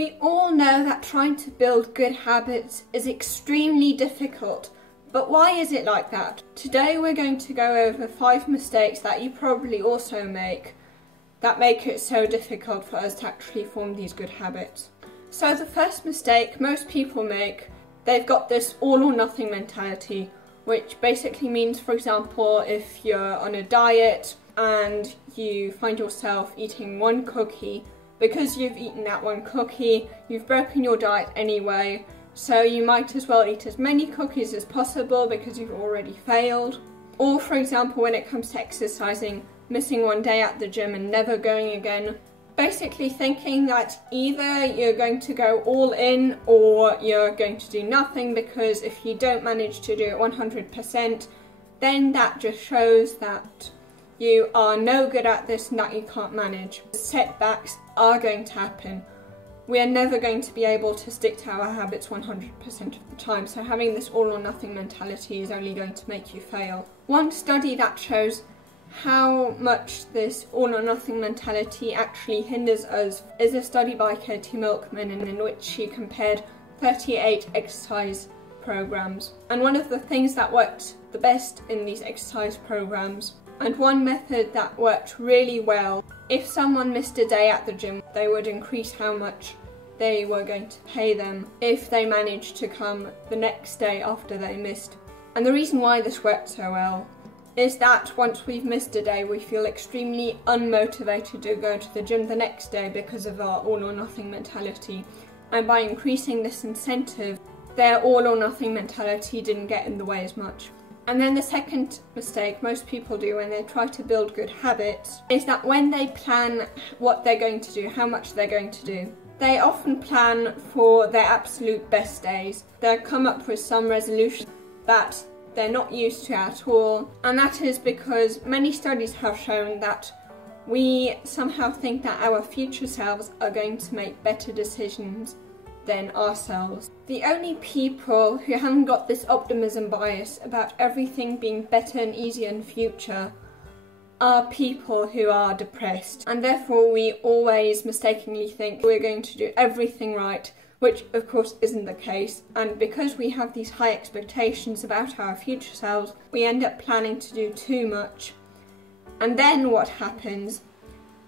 We all know that trying to build good habits is extremely difficult, but why is it like that? Today we're going to go over 5 mistakes that you probably also make that make it so difficult for us to actually form these good habits. So the first mistake most people make, they've got this all or nothing mentality, which basically means, for example, if you're on a diet and you find yourself eating one cookie, because you've eaten that one cookie, you've broken your diet anyway, so you might as well eat as many cookies as possible because you've already failed. Or for example, when it comes to exercising, missing one day at the gym and never going again. Basically thinking that either you're going to go all in or you're going to do nothing, because if you don't manage to do it 100%, then that just shows that you are no good at this and that you can't manage. Setbacks are going to happen. We are never going to be able to stick to our habits 100% of the time, so having this all or nothing mentality is only going to make you fail. One study that shows how much this all or nothing mentality actually hinders us is a study by Katie Milkman, in which she compared 38 exercise programs. And one of the things that worked the best in these exercise programs, and one method that worked really well, if someone missed a day at the gym, they would increase how much they were going to pay them if they managed to come the next day after they missed. And the reason why this worked so well is that once we've missed a day, we feel extremely unmotivated to go to the gym the next day because of our all or nothing mentality. And by increasing this incentive, their all or nothing mentality didn't get in the way as much. And then the second mistake most people do when they try to build good habits is that when they plan what they're going to do, how much they're going to do, they often plan for their absolute best days. They'll come up with some resolution that they're not used to at all, and that is because many studies have shown that we somehow think that our future selves are going to make better decisions than ourselves. The only people who haven't got this optimism bias about everything being better and easier in the future are people who are depressed, and therefore we always mistakenly think we're going to do everything right, which of course isn't the case. And because we have these high expectations about our future selves, we end up planning to do too much. And then what happens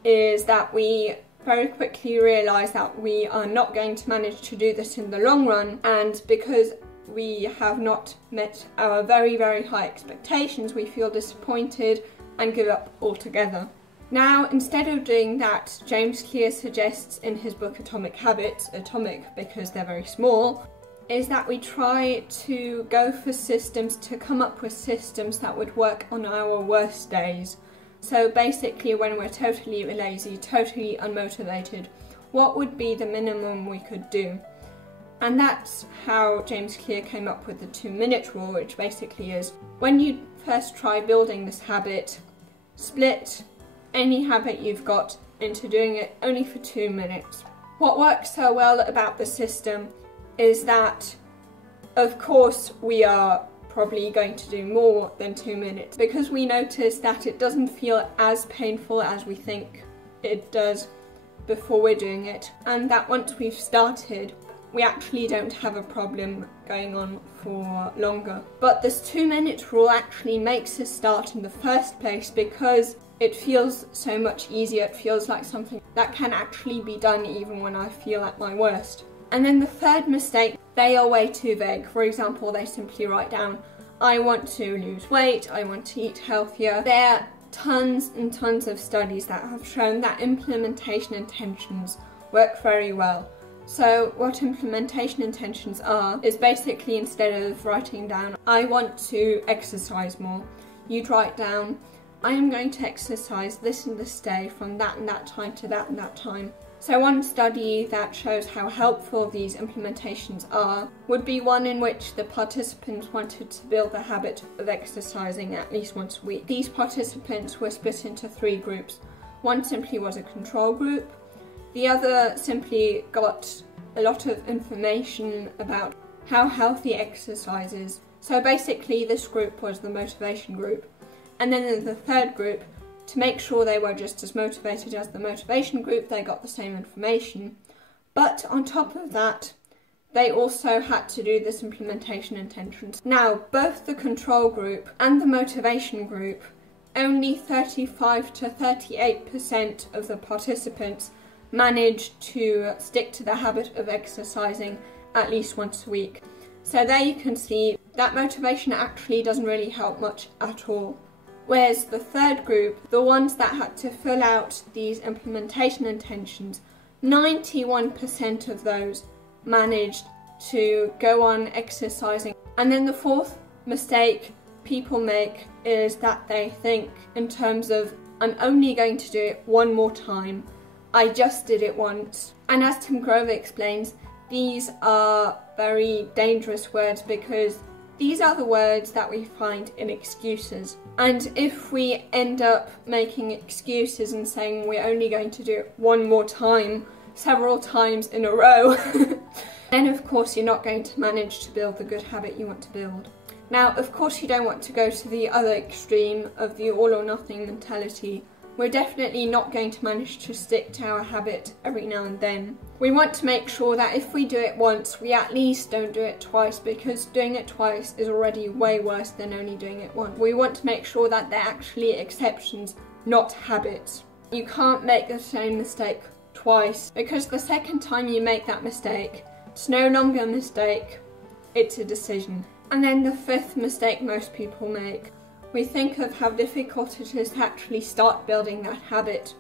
is that we very quickly realise that we are not going to manage to do this in the long run, and because we have not met our very, very high expectations, we feel disappointed and give up altogether. Now, instead of doing that, James Clear suggests in his book Atomic Habits, atomic because they're very small, is that we try to go for systems, to come up with systems that would work on our worst days. So basically when we're totally lazy, totally unmotivated, what would be the minimum we could do? And that's how James Clear came up with the 2-minute rule, which basically is, when you first try building this habit, split any habit you've got into doing it only for 2 minutes. What works so well about the system is that, of course, we are probably going to do more than 2 minutes, because we notice that it doesn't feel as painful as we think it does before we're doing it, and that once we've started, we actually don't have a problem going on for longer. But this 2-minute rule actually makes us start in the first place because it feels so much easier. It feels like something that can actually be done even when I feel at my worst. And then the third mistake, they are way too vague. For example, they simply write down, I want to lose weight, I want to eat healthier. There are tons and tons of studies that have shown that implementation intentions work very well. So what implementation intentions are is basically, instead of writing down, I want to exercise more, you'd write down, I am going to exercise this and this day from that and that time to that and that time. So one study that shows how helpful these implementations are would be one in which the participants wanted to build the habit of exercising at least once a week. These participants were split into 3 groups. One simply was a control group, the other simply got a lot of information about how healthy exercise is. So basically this group was the motivation group. And then in the third group, to make sure they were just as motivated as the motivation group, they got the same information, But on top of that, they also had to do this implementation intentions. Now, both the control group and the motivation group, only 35 to 38% of the participants managed to stick to the habit of exercising at least once a week. So there you can see that motivation actually doesn't really help much at all. Whereas the third group, the ones that had to fill out these implementation intentions, 91% of those managed to go on exercising. And then the fourth mistake people make is that they think in terms of, I'm only going to do it one more time. I just did it once. And as Tim Grover explains, these are very dangerous words because these are the words that we find in excuses. And if we end up making excuses and saying we're only going to do it one more time, several times in a row, then of course you're not going to manage to build the good habit you want to build. Now, of course you don't want to go to the other extreme of the all or nothing mentality. We're definitely not going to manage to stick to our habit every now and then. We want to make sure that if we do it once, we at least don't do it twice, because doing it twice is already way worse than only doing it once. We want to make sure that they're actually exceptions, not habits. You can't make the same mistake twice, because the second time you make that mistake, it's no longer a mistake, it's a decision. And then the fifth mistake most people make. We think of how difficult it is to actually start building that habit.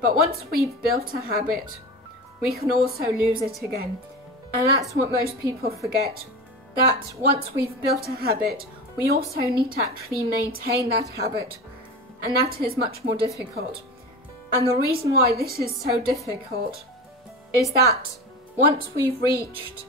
But once we've built a habit, we can also lose it again. And that's what most people forget. That once we've built a habit, we also need to actually maintain that habit. And that is much more difficult. And the reason why this is so difficult is that once we've reached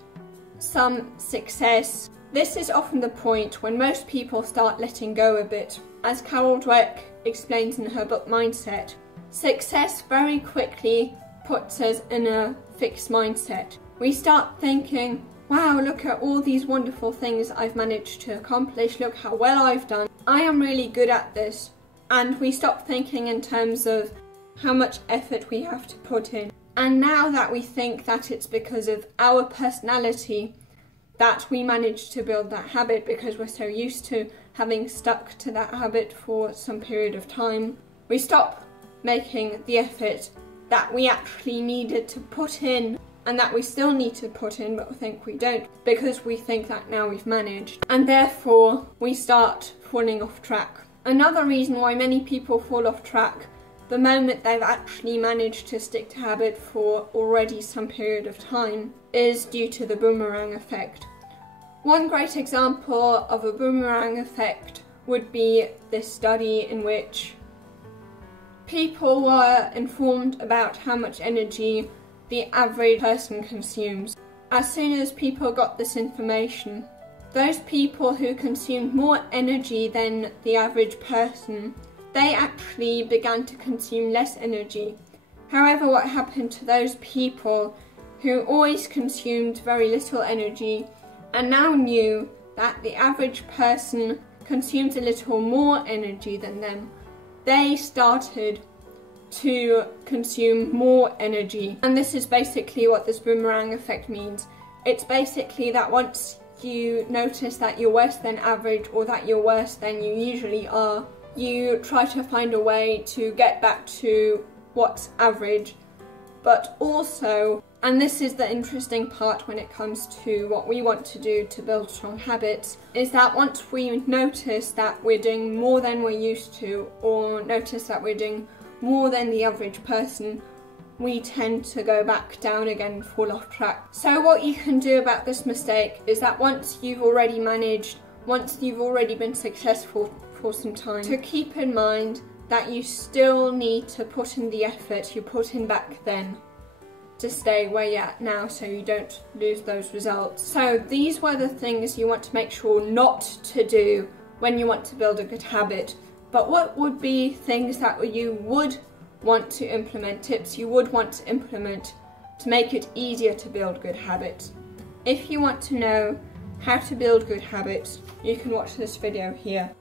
some success, this is often the point when most people start letting go a bit. As Carol Dweck explains in her book Mindset, success very quickly puts us in a fixed mindset. We start thinking, wow, look at all these wonderful things I've managed to accomplish, look how well I've done, I am really good at this. And we stop thinking in terms of how much effort we have to put in. And now that we think that it's because of our personality that we managed to build that habit, because we're so used to having stuck to that habit for some period of time, we stop making the effort that we actually needed to put in, and that we still need to put in but we think we don't, because we think that now we've managed, and therefore we start falling off track. Another reason why many people fall off track the moment they've actually managed to stick to habit for already some period of time is due to the boomerang effect. One great example of a boomerang effect would be this study in which people were informed about how much energy the average person consumes. As soon as people got this information, those people who consumed more energy than the average person, they actually began to consume less energy. However, what happened to those people who always consumed very little energy and now knew that the average person consumes a little more energy than them, they started to consume more energy. And this is basically what this boomerang effect means. It's basically that once you notice that you're worse than average, or that you're worse than you usually are, you try to find a way to get back to what's average. But also, and this is the interesting part when it comes to what we want to do to build strong habits, is that once we notice that we're doing more than we're used to, or notice that we're doing more than the average person, we tend to go back down again and fall off track. So what you can do about this mistake is that once you've already managed, once you've already been successful for some time, to keep in mind that you still need to put in the effort you put in back then to stay where you're at now, so you don't lose those results. So these were the things you want to make sure not to do when you want to build a good habit. But what would be things that you would want to implement, tips you would want to implement to make it easier to build good habits? If you want to know how to build good habits, you can watch this video here.